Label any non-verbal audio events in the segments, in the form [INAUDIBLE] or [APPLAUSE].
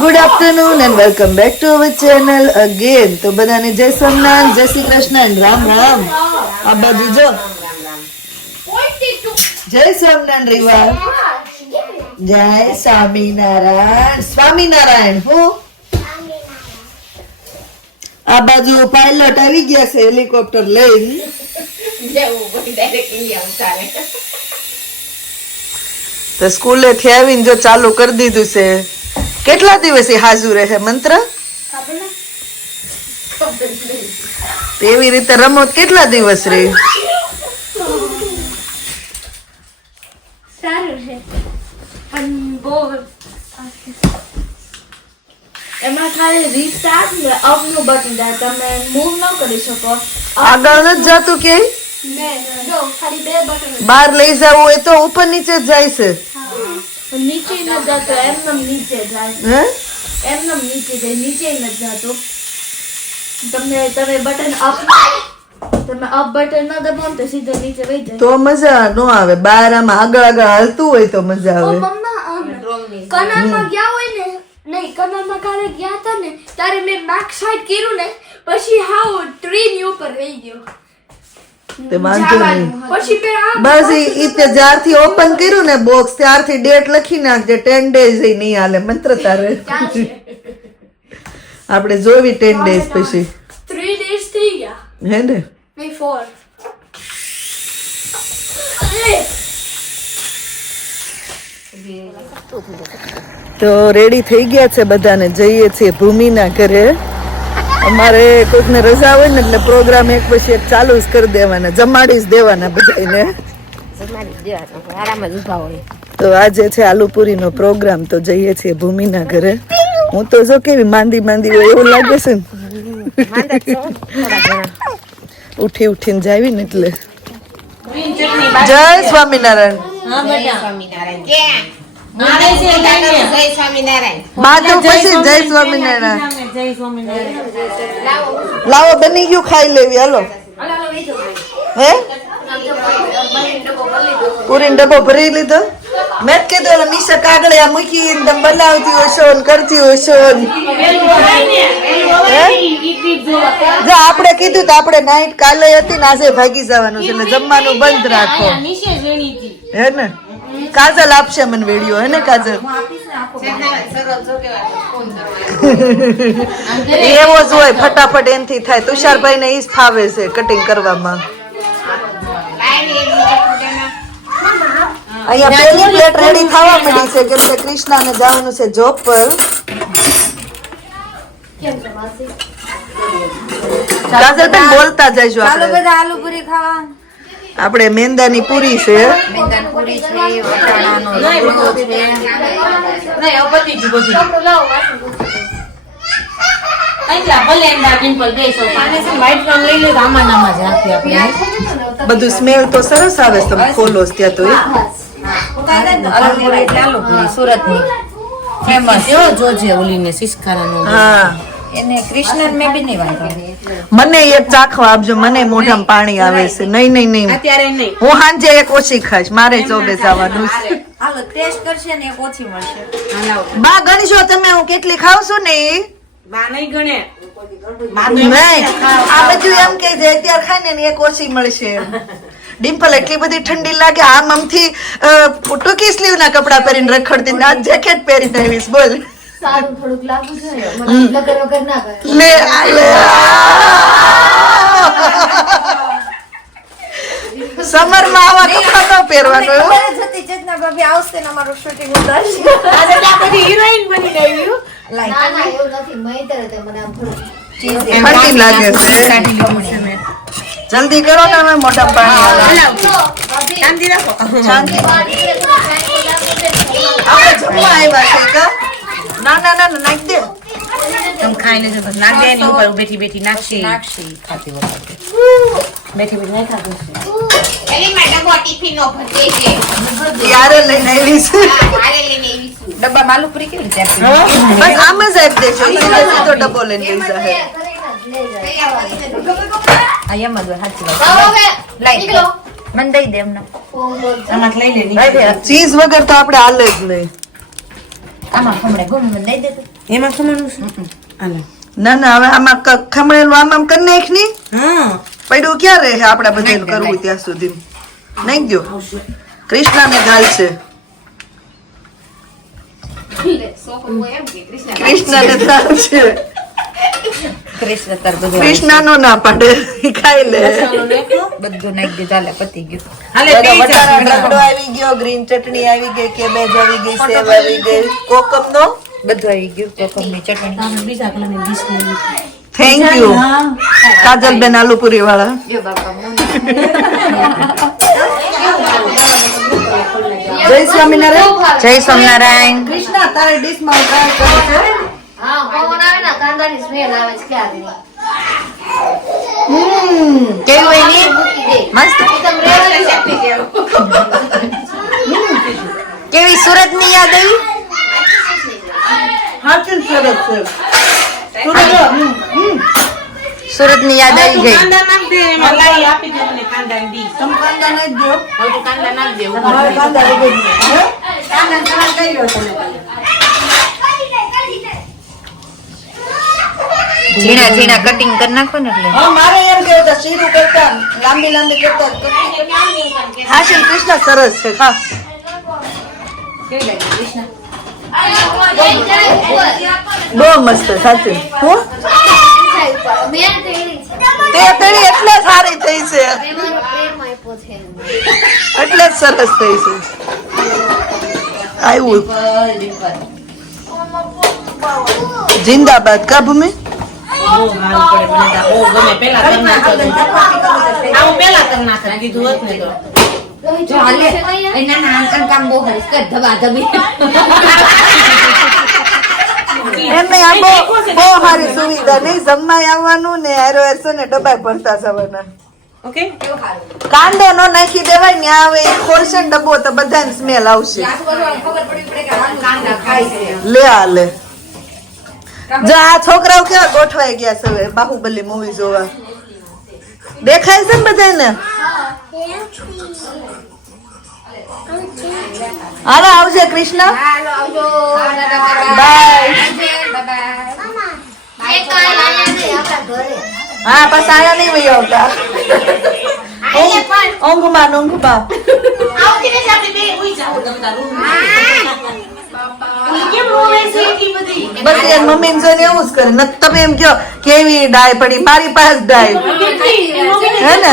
Good afternoon and welcome back to our channel again તો બધાને જય સોમનાથ જય શ્રી કૃષ્ણ એન્ડ રામ રામ. આ બાજુ જો. જય સોમનાથ રીવા જય સ્વામિનારાયણ. સ્વામિનારાયણ, હું. આ બાજુ પાયલટ આવી ગયા છે હેલિકોપ્ટર લઈને. તો સ્કૂલે થી આવીને જો ચાલુ કરી દીધું છે. કેટલા દિવસે હાજુ રહે મંત્ર? એવી રીતે રમત કેટલા દિવસ રહી? એમાં ખાલી રીસ્ટાર્ટ ને અપનું બટન થાય. તમે મૂવ ન કરી શકો. આગળ નથી જાતું કે? ને બહાર લઈ જવું હોય તો ઉપર નીચે જાય છે. નીચે ન જતો એમનેમ નીચે જાય. હે? એમનેમ નીચે જાય નીચે ન જતો. તમને તમે બટન અપ તમે અપ બટન ન દબાવો તો સીધો નીચે વહી જાય. તો મજા નો આવે. બાર આમ આગળ આગળ હાલતું હોય તો મજા આવે. કનામાં ગયા હોય ને નહીં કનામાં કાલે ગયા હતા ને ત્યારે મેં બેક સાઈડ કર્યું ને પછી હાવ ટ્રેન ઉપર રહી ગયો. તે વાંધો નહીં. બસ ઈ- તે જ્યારથી ઓપન કર્યું ને બોક્સ ત્યારથી ડેટ લખી નાખજે. ટેન ડેઝ નહીં હાલે. મંત્ર તારે આપણે જોવી ટેન ડેઝ પછી. થ્રી ડેઝ થઈ ગયા. હે ને? નહીં ફોર તો રેડી થઈ ગયા છે બધાને. જઈએ છીએ ભૂમિના ઘરે. અમારે કોઈકને રજા હોય ને એટલે પ્રોગ્રામ એક પછી એક ચાલુ જ કરી દેવાના જમાડી જ દેવાના બધાને તો આજે છે આલુપુરીનો પ્રોગ્રામ તો જઈએ છીએ ભૂમિના ઘરે. હું તો જો કેવી માંદી માંદી હોય એવું લાગે છે ને. ઉઠી ઉઠીને જાવી ને એટલે. જય સ્વામિનારાયણ. જય સ્વામિનારાયણ. લાવો બની ગયું ખાઈ લેવી હાલો. હે? પૂરી ડબ્બો ભરી લીધો? મેં કીધું એટલે ઓલા મીશા આ મૂકીને તમે બનાવતી હશો ને કરતી હશો ને. હે? જો આપણે કીધું તો આપણે નાઈટ કાલે હતી ને આજે ભાગી જવાનું છે ને જમવાનું બંધ રાખો. હે ને? કાજલ આપશે મને વીડિયો હે ને કાજલ? એવો જ હોય ફટાફટ એનથી થાય. તુષારભાઈ ને ઈ જ ફાવે છે કટિંગ કરવામાં. અહીંયા પહેલી પ્લેટ રેડી થવા મળી છે કેમ કે કૃષ્ણાને જવાનું છે જોબ પર. કાજલ બેન બોલતા જઈશું ચાલો આપણે. બધા આલુ પૂરી ખાવા. આપણે મેંદાની પૂરી છે. બધું સ્મેલ તો સરસ આવે તમે ખોલો ત્યાં તો સુરતની ફેમસ જોજે ઓલીને સિસ્કારાનો હા. મને એક ચાખવા આપજો મને મોઢામાં પાણી આવે છે. નહીં નહીં નહીં. અત્યારે નહીં. હું સાંજે એક ઓછી ખાઈશ મારે ચોબે જવાનું છે. હાલો ટેસ્ટ કરશે ને એક ઓછી મળશે. બા ગણશો તમે હું કેટલી ખાવ છું ને આ બધું એમ કે અત્યારે ખાય ને એક ઓછી મળશે ડિમ્પલ એટલી બધી ઠંડી લાગે આમ આમથી ટૂંકી સ્લીવ ના કપડા પહેરીને રખડતી જેકેટ પહેરી દેવીશ બોલ. સારું થોડુંક લાગુ છે મને લગન વગર ના કરે લે આ સમરમાં આવા કપડા તો પહેરવાનો. એવું ખબર જ હતી ચેતના ભાભી આવશે ને અમારું શૂટિંગ ઉતારશે. અને ત્યાં પછી હિરોઈન બની ગઈ ના ના એવું નથી. મેં તરે તે મને આમ થોડું ઠંડી લાગે છે. જલ્દી કરો ને મોટા પાણી શાંતિ રાખો. શાંતિ. આપણે જમવા આવ્યા છે કા? ના ના ના ના, નાખ દે. તમે ખાઈ લેજો બસ નાખ દે એની ઉપર બેઠી બેઠી નાખશે નાખશી. ખાતી વખતે. બેઠી બેઠી નહીં ખાતું યારે લઈને આવી છે. ડબ્બા આલુ પૂરી કેવી રીતે આપી બસ આમ જ આપી દેજો. ઈ સીધો સીધો ડબ્બો લઈને આ એમ સાચી વાત. લઈ નીકળો. મને દઈ દે એમને. આમાંથી લઈ લે ચીઝ વગર તો આપણે હાલે જ નહીં. આમાં ખમણે ગમે દઈ દે એમાં ખમણું છે? હાલો. ના ના હવે આમાં ખમણેલું આમ આમ કરી નાખની. પડ્યું ક્યાં રહે આપડે બધા કરવું ત્યાં સુધી? નહીં ગયો કૃષ્ણ ને ગાલ છે. કૃષ્ણ ને છે. [LAUGHS] કૃષ્ણ તાર બધું કૃષ્ણ નો ના પાડે ખાઈ લે. બધું નાખી દીધું હાલે પતી ગયું. હાલે. વટાણા રગડો આવી ગયો ગ્રીન ચટણી આવી ગઈ કેબેજ આવી ગઈ સેવ આવી ગઈ. કોકમ નો બધું આવી ગયું કોકમની ચટણી. બીજા કલરની ડીશ લેવી. થેન્ક યુ કાજલ બેન આલુ પૂરી વાળા જય સ્વામિનારાયણ જય સ્વામિનારાયણ. કૃષ્ણ તારે ડીશમાં ઉતાર કરું હા પવન આવે ને કાંદાની સ્મેલ આવે છે ક્યારની. કેવું હોયની મસ્ત. એકદમ રેવા કેવી સુરતની યાદ આવી? હાચું સરસ છે. સુરત હમ, હમ. સુરતની યાદ આવી ગઈ. કાંદા નાખ દે એમાં લાઈ આપી દે મને કાંદાની ડીશ. તમે કાંદા જ જો હવે કાંદા નાખ દે. મારે કાંદા વગર નહીં. હે? ઝીણા ઝીણા કટિંગ કરી નાખો ને એટલે. હા મારે એમ કેવું છે શીરું કરતા લાંબી લાંબી કરતા હા શ્રી કૃષ્ણ સરસ છે હા. બહુ મસ્ત સાચું. હું? તે એટલે સારી થઈ છે. એટલે જ સરસ થઈ છે. આવ્યું. જિંદાબાદ કા ભૂમિ? સુવિધા નહીં જમવાય આવવાનું ને હારો હાર ને ડબ્બા ભરતા ઓકે કાંદો નો નાખી દેવાય ને આવે ખોલશે ડબ્બો તો બધાને સ્મેલ આવશે લે આ લે. જો આ છોકરાઓ કેવા ગોઠવાઈ ગયા છે હવે બાહુબલી મૂવી જોવા. દેખાય છે ને બધાને હાલો આવજે કૃષ્ણ. હાલો આવજો. બાય એક કાલ આયા છે આપણા ઘરે. હા બસ આયા નહીં વહી આવતા. ઊંઘમાં ને ઊંઘમાં બસ એ મમ્મી જોઈને એવું જ કરે. ન તમે એમ કહો કેવી ડાય પડી મારી પાસે ડાય. હે ને?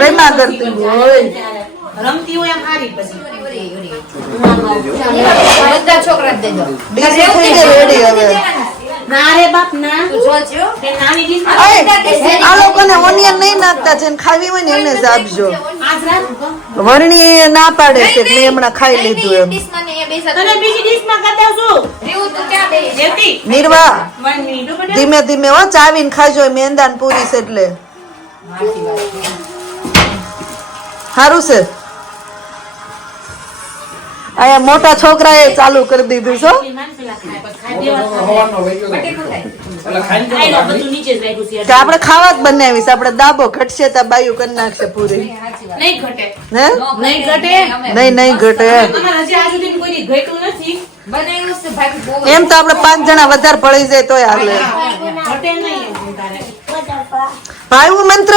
રેમા કરતી. હોય. રમતી હોય એમ હારી પછી. બધા છોકરા દેજો. રેડી હવે. ના રે બાપ ના. જોજો તે નાની ડીશ આ લોકોને ઓનિયન નહીં નાખતા જેને ખાવી હોય ને એને જ આપજો. વરણી ના પાડે છે કે મેં હમણાં ખાઈ લીધું એમ. તને બીજી ડીશમાં કરી દઉં છું ધીમે ધીમે હો ચાવીને ખાજો મેંદાન પૂરી છે એટલે. સારું છે. અહીંયા મોટા છોકરાએ ચાલુ કરી દીધું છો આપણે ખાવા જ બનાવીશ. આપણે દાબો ઘટશે તો બાયું કરી નાખશે પૂરી. નહીં ઘટે. હે? નહીં ઘટે? નહીં નહીં ઘટે. એમ તો આપણે પાંચ જણા વધારે પડી જાય તોય હાલે. ભાઈ મંત્ર?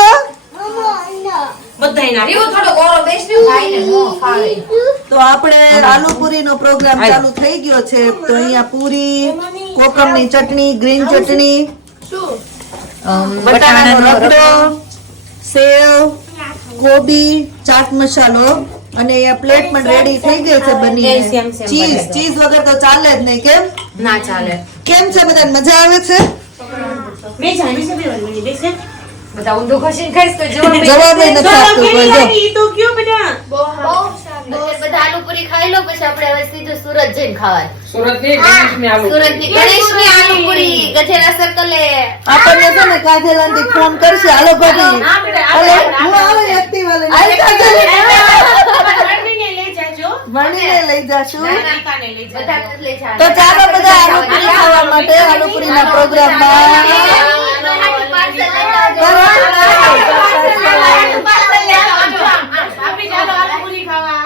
ના. ને નો તો આપણે આલુપુરી નો પ્રોગ્રામ ચાલુ થઈ ગયો છે. તો અહીંયા પૂરી કોકમની ચટણી ગ્રીન ચટણી બટાકાનો રગડો. સેવ કોબી ચાટ મસાલો. અને અહીંયા પ્લેટમાં રેડી થઈ ગયો છે બની ચીઝ ચીઝ વગર તો ચાલે જ નહીં. કેમ? ના ચાલે. કેમ છે બધાને? મજા આવે છે? મેં બે છે બધા ઊંધું ખસીને ખાઈશ તો જવાબ જવાબ નથી આપતો કોઈ જો. તો કયો બધા? બહુ સારું. બધા આલુ પૂરી ખાઈ લો પછી આપણે હવે સીધું સુરત જઈને ખાવાય સુરતની ગણેશની આલુ સુરતની ગણેશની આલુ પૂરી ગજેરા સર્કલે આપણને છે ને કાજેલાંથી ફોન કરશે. હાલો ભાભી. હાલો હું આવે એક્ટિવા લઈ જાજો. વણીને લઈ જાશું. બધા જ લઈ તો ચાલો બધા આલુપુરી ખાવા માટે આલુપુરીના ના પ્રોગ્રામ ચાલો આલુ પૂરી ખાવા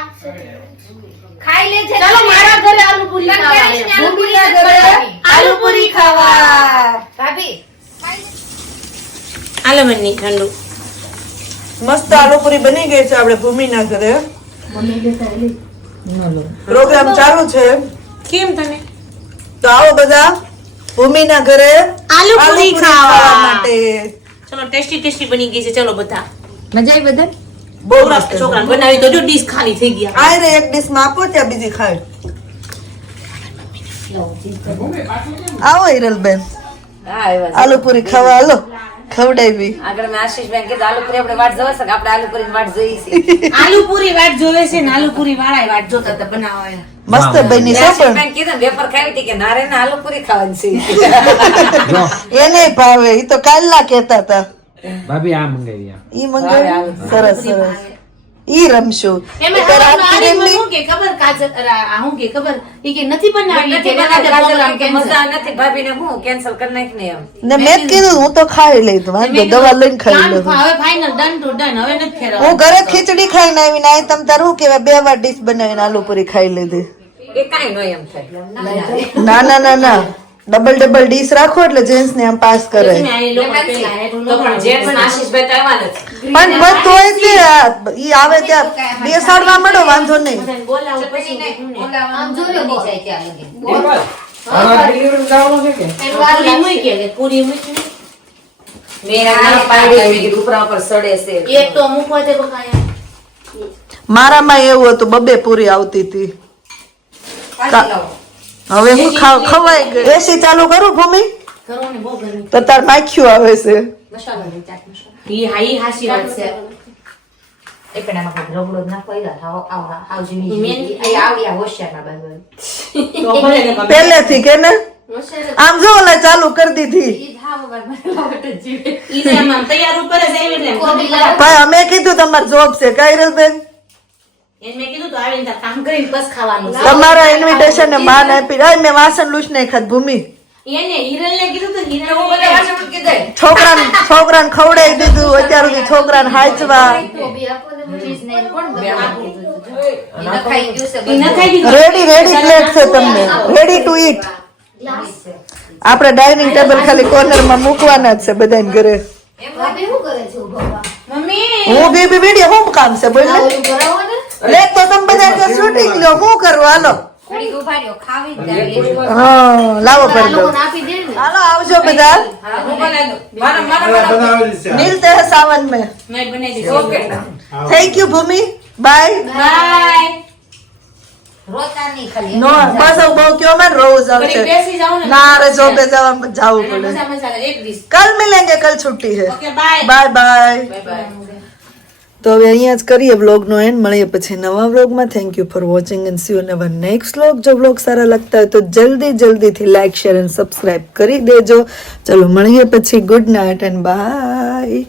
ચાલો મારા ઘરે આલુ પૂરી ખાવા ભૂમિના ઘરે આલુ પૂરી ખાવા. ભાભી. આલો મની ઠંડુ. મસ્ત આલુ પૂરી બની ગઈ છે આપણે ભૂમિના ઘરે. પ્રોગ્રામ ચાલુ છે. કેમ તને? તો આવો બધા ભૂમિના ઘરે આલુ પૂરી ખાવા. માટે. ચલો ટેસ્ટી ટેસ્ટી બની ગઈ છે. ચલો બધા. મજા આવી બધા બહુ મસ્ત છોકરાને બનાવી તો જો ડીશ ખાલી થઈ ગયા. આ રે એક ડીશમાં આપો ત્યાં બીજી ખાય. આવો હિરલબેન. બેન આલુ પૂરી ખાવા આલો ખવડાવી. આગળ મેં આશીષભાઈ કીધું આલુ પૂરી આપણે વાટ જોવે છે કે આપણે આલુ પૂરી વાટ જોઈ છે? [LAUGHS] આલુ પૂરી વાટ જોવે છે ને આલુ પૂરી વાળા વાટ જોતા હતા બનાવવા મસ્ત બની છે પણ કીધું વેફર ખાવી હતી કે નારે ને આલુ પૂરી ખાવાની છે. એને ભાવે ઈ તો કાલના કહેતા હતા. ભાભી આ મંગાવી આ. ઈ મંગાવી? સરસ સરસ. ઈ રમશું. હું કે ખબર? કાજલ હું કે ખબર? ઈ કે નથી બનાવી કે એના બનાવી, program કે cancel. મજા નથી ભાભીને હું કેન્સલ કરી નાખ ને એમ. ને મેં કીધું હું તો ખાઈ લઈ તો વાંધો દવા લઈને ખાઈ લઉં. હવે ફાઇનલ ડન ટુ ડન હવે નથી ફેરવવાનું. હું ઘરે ખીચડી ખાઈને આવીને આ તમ તાર શું કહેવાય બે વાર ડીશ બનાવીને આલુ પૂરી ખાઈ લીધી. એ કાંઈ નો એમ થાય. ના ના ના ના. ડબલ ડબલ ડીશ રાખો એટલે જેન્ટ્સ ને આમ પાસ કરે. તો પણ જેન્ટ્સ આશીષભાઈ તો પણ હોય તે એ ઈ આવે ત્યાં બેસાડવા મળો વાંધો નહીં. મારામાં એવું હતું બબે પૂરી આવતી હતી. હવે હું ખાવ ખવાઈ ગઈ. એસી ચાલુ કરું ભૂમિ? તો તાર માખ્યું આવે છે. મસાલો ચાટ મસાલો. ઈ હા ઈ હાસી વાત છે. એ પણ આમાં કાંઈ રગડો જ નાખો, એ હાવ- હાવ- હાવ ઝીણી મેન- ઝીણી. એ આવડી આ બાજુ. તો ભલે ને ગમે. પહેલેથી કે ને? આમ જો ઓલા ચાલુ કરી દીધી. આવી. ભાઈ અમે કીધું તમારે જોબ છે. કઈ બેન? એને મેં કીધું તો આવીને તાર કામ કરીને બસ ખાવાનું. છે. તમારા ઇન્વિટેશન ને માન આપી. મેં વાસણ લૂછ નહીં ખાત ભૂમિ. છોકરાને છોકરાને ખવડાવી દીધું અત્યાર સુધી છોકરાને હાચવા. એ નખાઈ ગયું છે ઈ ન ખાઈ દીધું રેડી રેડી પ્લેટ છે તમને. રેડી ટુ ઈટ આપણે ડાઇનિંગ ટેબલ ખાલી કોર્નરમાં મૂકવાના જ છે બધાને ઘરે. હું બીબી બીડી હું કામ છે? બોલ લે તો તમે બધા કે શૂટિંગ લો. હું કરું હાલો. ઘડીક ઊભા રહ્યો, ખાવી જ જાય. હા લાવો કરી દો. હાલો આવજો બધા. હા, હું બનાવી દઉં. મારા- મારા- મારા- મિલતે હે સાવન में મેં બનાવી દીધું. Okay. Thank you Bhumi. Bye bye રોતા નહીં ખાલી. નો બસ હવે બહુ કયો માં રોજ ઘડીક આવશે. બેસી જાઓ ને. ના રે જોબે જવા જાવું પડે. મજા મજા આવે. એક ડીશ કલ મિલેંગે કલ છુટ્ટી है okay bye bye bye Bye bye. તો હવે અહીંયા જ કરીએ વ્લોગનો એન્ડ મળીએ પછી નવા વ્લોગમાં thank you for watching and see you નવા નેક્સ્ટ વ્લોગ જો વ્લોગ સારા લાગતા હોય તો જલ્દી, જલ્દીથી લાઈક શેર એન્ડ સબસ્ક્રાઇબ કરી દેજો. ચલો મળીએ પછી. Good night and by